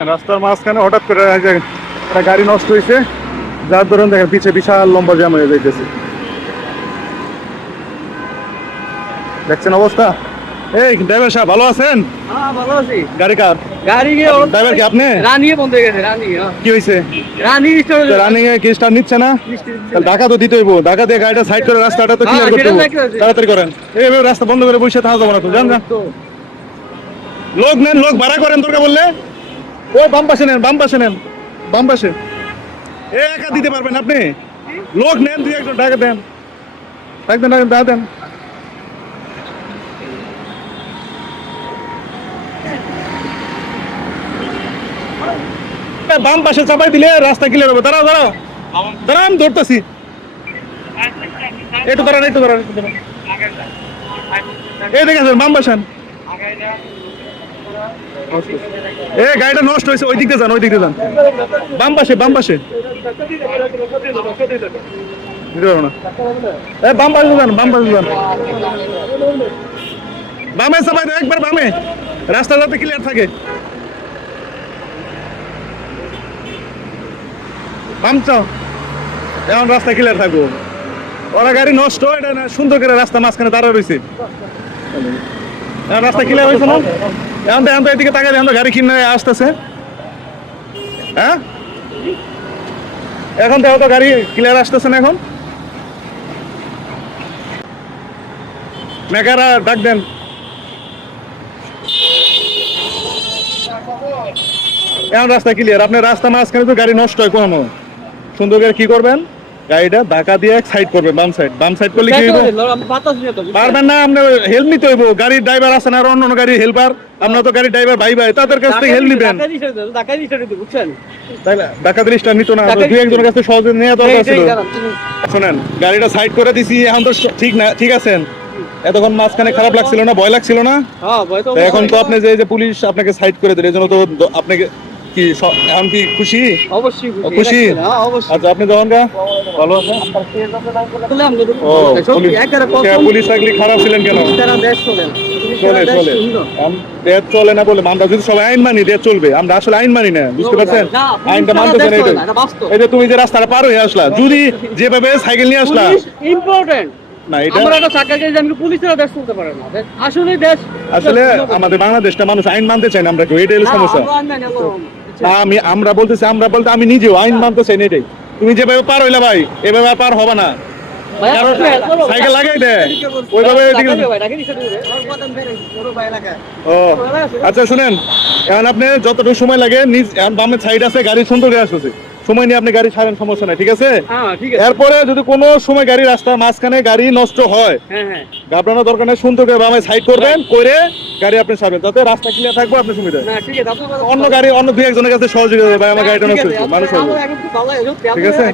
রাস্তার মাঝখানে হঠাৎ করে একটা গাড়ি নষ্ট হয়েছে যার ধরুন দেখেন পিছে বিশাল লম্বা জ্যাম হয়ে যাইতেছে। দেখছেন অবস্থা? এই ড্রাইভার সাহেব ভালো আছেন? হ্যাঁ ভালো আছি। গাড়ি কার? গাড়ি ড্রাইভার কি আপনি? রানি বন্ধ হয়ে গেছে রানি হ্যাঁ। কি হয়েছে রানি স্টোরে রানিং এ কি স্টার নিচ্ছে না? ঢাকা তো দিতে হইব। ঢাকা দিয়ে গাড়িটা সাইড করে রাস্তাটা তো হ্যাঁ, ক্লিয়ার করতে। তাড়াতাড়ি করেন। এইভাবে রাস্তা বন্ধ করে বসে থাকা যাব না তো। জান না লোক নেন লোক ভাড়া করেন দরকার বললে। ওই বাম পাশে নেন, বাম পাশে নেন, বাম পাশে। এ একা দিতে পারবেন আপনি। লোক নেন, দুই একজন টাকা দেন। টাকা দেন টাকা দেন। বাম পাশে চাপাই দিলে রাস্তা ক্লিয়ার হবে। দাঁড়াও দাঁড়াও। দাঁড়াও আমি ধরতেছি। একটু দাঁড়ান একটু দাঁড়ান একটু দাঁড়ান। এই দেখেছেন বাম পাশান এ, গাড়িটা নষ্ট হয়েছে, ওই দিক যান, ওই দিক যান। বাম পাশে বাম পাশে। দিতে বাম পাশে যান, বাম পাশে যান। বামে সবাই একবার বামে। রাস্তা যাতে ক্লিয়ার থাকে। বাম চাও। এখন রাস্তা ক্লিয়ার থাকব। ওরা গাড়ি নষ্ট, এটা না সুন্দর করে রাস্তা মাঝখানে দাঁড়া রয়েছে। রাস্তা ক্লিয়ার হয়েছে না? এখন তো এখন তো এদিকে তাকালে এখন তো গাড়ি কিনে আসতেছে। হ্যাঁ এখন দেখো তো গাড়ি ক্লিয়ার আসতেছে না এখন? মেকারা ডাক দেন। এখন রাস্তা ক্লিয়ার আপনার রাস্তা মাঝখানে তো গাড়ি নষ্ট হয় কোনো। সুন্দর করে কি করবেন? গাড়িটা ধাক্কা দিয়ে সাইড করবেন বাম সাইড বাম সাইড করলে কি হইব? পারবেন না আপনি হেল্প নিতে হইব। গাড়ির ড্রাইভার আছেন আর অন্য অন্য গাড়ির হেল্পার আপনার তো গাড়ির ড্রাইভার ভাই ভাই তাদের কাছ থেকে হেল্প নিবেন। তাইলে ঢাকা তিরিশটা নিত না দুই একজনের কাছে সহজে নেওয়া দরকার ছিল। শোনেন গাড়িটা সাইড করে দিছি এখন তো ঠিক না ঠিক আছেন এতক্ষণ মাঝখানে খারাপ লাগছিল না ভয় লাগছিল না? হ্যাঁ এখন তো আপনি যে যে পুলিশ আপনাকে সাইড করে দিল এই জন্য তো আপনাকে কি এখন কি খুশি? অবশ্যই খুশি? হ্যাঁ আচ্ছা আপনি যখন ভালো আছেন? পুলিশ থাকলে খারাপ ছিলেন কেন? চলে না। চলে দেশ চলে বলে আমরা যদি সবাই আইন মানি দেশ চলবে। আমরা আসলে আইন মানি না বুঝতে পারছেন? আইনটা না, এটা এই যে তুমি যে রাস্তাটা পার হয়ে আসলা যদি যেভাবে সাইকেল নিয়ে আসলা পুলিশ না এটা আমরা একটা চাকা জানি, পুলিশেরা দেশ চলতে পারে না। দেশ- দেশ আসলে আমাদের বাংলাদেশটা মানুষ আইন মানতে চায় না আমরা কেউ এটাই সমস্যা? আমি আমরা বলতেছি আমরা বলতে আমি নিজেও আইন মানতে চাই এটাই। তুমি যেভাবে পার হইলা ভাই এভাবে আর পার হবে না। সাইকেল লাগাই দে ওইভাবে। ও আচ্ছা শুনেন। এখন আপনি যতটুকু সময় লাগে নিজ বামের সাইড আছে গাড়ি সুন্দর করে আসতেছে। সময় নিয়ে আপনি গাড়ি ছাড়েন সমস্যা নাই ঠিক আছে? হ্যাঁ। এরপরে যদি কোনো সময় গাড়ি রাস্তার মাঝখানে গাড়ি নষ্ট হয় হ্যাঁ, হ্যাঁ। ঘাবড়ানোর দরকার নেই সুন্দর করে বামে সাইড করবেন করে গাড়ি আপনি ছাড়বেন যাতে রাস্তা ক্লিয়ার থাকবে আপনি সুবিধা। অন্য গাড়ি অন্য দুই একজনের কাছে সহযোগিতা ভাই আমার গাড়িটা নষ্ট হয়েছে মানুষ ঠিক আছে?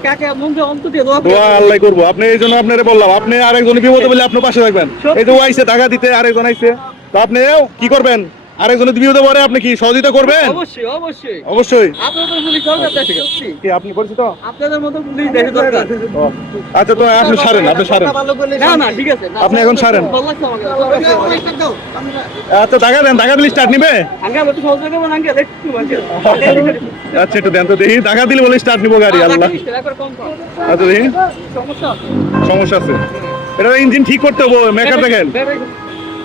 দোয়া আল্লাহ করব। আপনি এই জন্য আপনারা বললাম আপনি আরেকজন বিপদে বলে আপনার পাশে থাকবেন। এই যে ও আইসে টাকা দিতে আরেকজন আইসে তো আপনি কি করবেন? আরেকজনের বিপদে পরে আপনি কি সহযোগিতা করবেন অবশ্যই, অবশ্যই। অবশ্যই আপনাদের পুলিশ দরকার দেশে, সত্যি। কি আপনি পরিচিত আপনাদের মতো পুলিশ দেশে দরকার। আচ্ছা তো আপনি সারেন আপনি সারেন না, না, ঠিক আছে, আপনি এখন। ভালো আচ্ছা টাকা দেন টাকা দিলে স্টার্ট নিবে। আচ্ছা একটু দেন তো দেখি টাকা দিলে বলে স্টার্ট নিবো গাড়ি আল্লাহ। আচ্ছা দেখি সমস্যা আছে? এটা ইঞ্জিন ঠিক করতে হবে মেকার দেখেন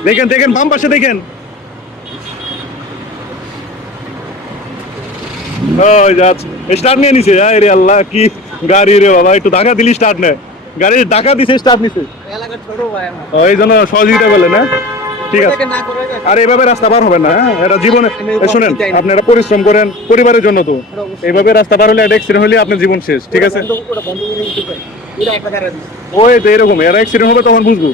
দেখেন দেখেন বাম পাশে দেখেন ওই যাচ্ছে স্টার্ট নিয়ে নিছে। আরে আল্লাহ কি গাড়ি রে বাবা একটু ধাক্কা দিলি স্টার্ট নেয় গাড়ি ধাক্কা দিছে স্টার্ট নিছে। এই জন্য সহযোগিতা করলেন না ঠিক আছে। আর এইভাবে রাস্তা পার হবে না হ্যাঁ? এটা জীবনে শুনেন আপনারা পরিশ্রম করেন পরিবারের জন্য তো। এইভাবে রাস্তা পার হলে অ্যাক্সিডেন্ট হলে আপনার জীবন শেষ ঠিক আছে। ওই তো এরকম এর অ্যাক্সিডেন্ট হবে তখন বুঝব।